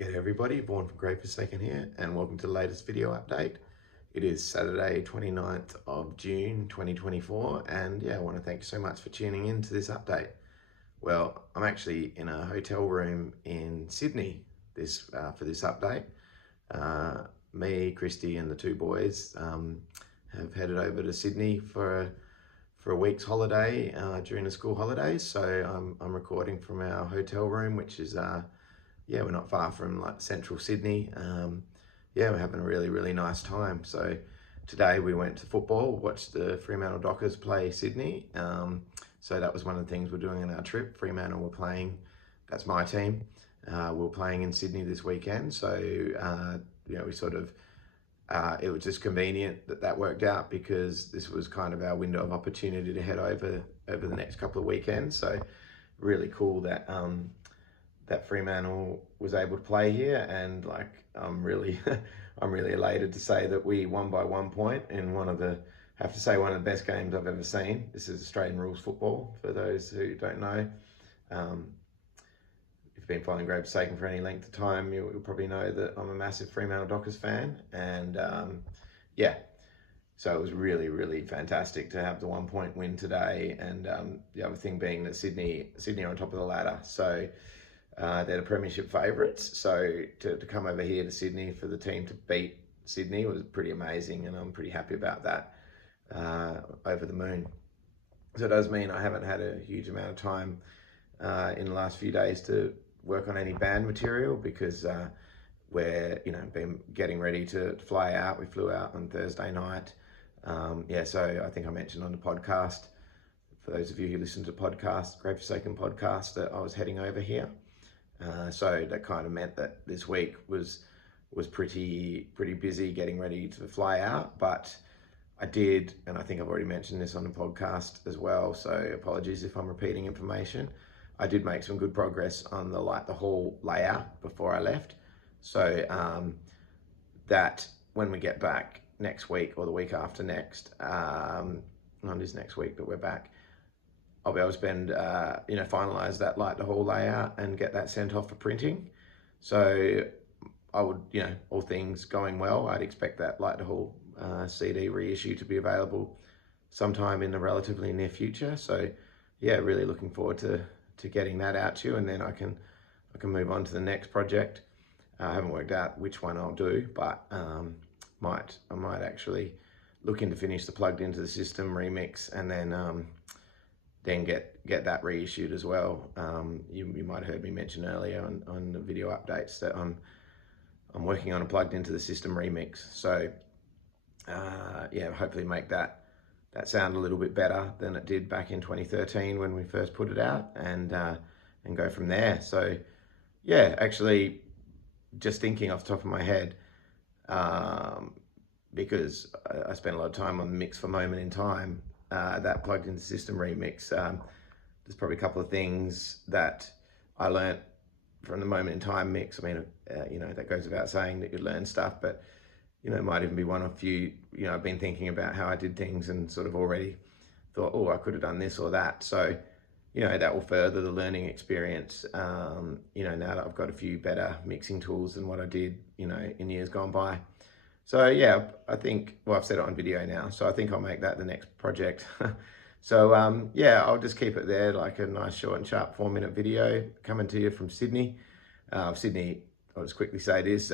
G'day everybody, Vaughan from Great Forsaken here, and welcome to the latest video update. It is Saturday 29th of June 2024, and yeah, I want to thank you so much for tuning in to this update. Well, I'm actually in a hotel room in Sydney for this update. Me, Christy and the two boys have headed over to Sydney for a week's holiday during the school holidays, so I'm recording from our hotel room, which is yeah, we're not far from like central Sydney. Yeah, we're having a really nice time. So today we went to football, watched the Fremantle Dockers play Sydney. So that was one of the things we're doing on our trip. Fremantle were playing, that's my team. We're playing in Sydney this weekend. So, you know, we sort of, it was just convenient that worked out because this was kind of our window of opportunity to head over the next couple of weekends. So really cool that, that Fremantle was able to play here, and like I'm really elated to say that we won by 1 point in one of the best games I've ever seen. This is Australian rules football, for those who don't know. If you've been following Great Forsaken for any length of time, you'll probably know that I'm a massive Fremantle Dockers fan, and yeah, so it was really fantastic to have the 1 point win today, and the other thing being that Sydney are on top of the ladder, so they're the premiership favourites, so to come over here to Sydney for the team to beat Sydney was pretty amazing, and I'm pretty happy about that. Over the moon. So it does mean I haven't had a huge amount of time in the last few days to work on any band material because we're been getting ready to fly out. We flew out on Thursday night. Yeah, so I think I mentioned on the podcast, for those of you who listen to the podcast, Great Forsaken podcast, that I was heading over here. So that kind of meant that this week was pretty busy getting ready to fly out, but I did, and I think I've already mentioned this on the podcast as well, so apologies if I'm repeating information. I did make some good progress on the hall layout before I left, so that when we get back next week or the week after next, not this next week, but we're back, I'll be able to spend, finalize that the hall layout and get that sent off for printing. So I would, all things going well, I'd expect that the hall CD reissue to be available sometime in the relatively near future. So yeah, really looking forward to getting that out to you, and then I can move on to the next project. I haven't worked out which one I'll do, but I might actually look into finish the plugged into the system remix, and then get that reissued as well. You might have heard me mention earlier on the video updates that I'm working on a plugged into the system remix. So yeah, hopefully make that sound a little bit better than it did back in 2013 when we first put it out, and go from there. So yeah, actually just thinking off the top of my head, because I spent a lot of time on the mix for Moment in Time, that plugged into system remix, there's probably a couple of things that I learnt from the Moment in Time mix. I mean, that goes without saying that you learn stuff, but it might even be one or few, I've been thinking about how I did things and sort of already thought, oh, I could have done this or that. So, that will further the learning experience, now that I've got a few better mixing tools than what I did, in years gone by. So yeah, I think, well, I've said it on video now, so I think I'll make that the next project. So yeah, I'll just keep it there, like a nice short and sharp 4-minute video coming to you from Sydney. Sydney, I'll just quickly say this,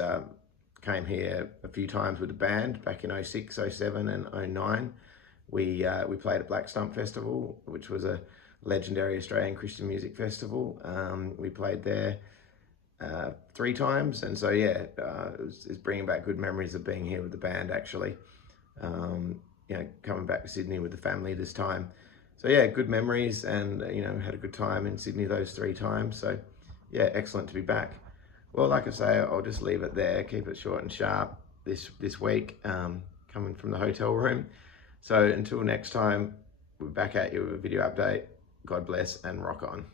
came here a few times with the band back in 06, 07 and 09. We played at Black Stump Festival, which was a legendary Australian Christian music festival. We played there 3 times, and so yeah, it's bringing back good memories of being here with the band actually. Coming back to Sydney with the family this time. So yeah, good memories, and had a good time in Sydney those 3 times. So yeah, excellent to be back. Well, like I say, I'll just leave it there, keep it short and sharp this week, coming from the hotel room. So until next time, we're back at you with a video update. God bless and rock on.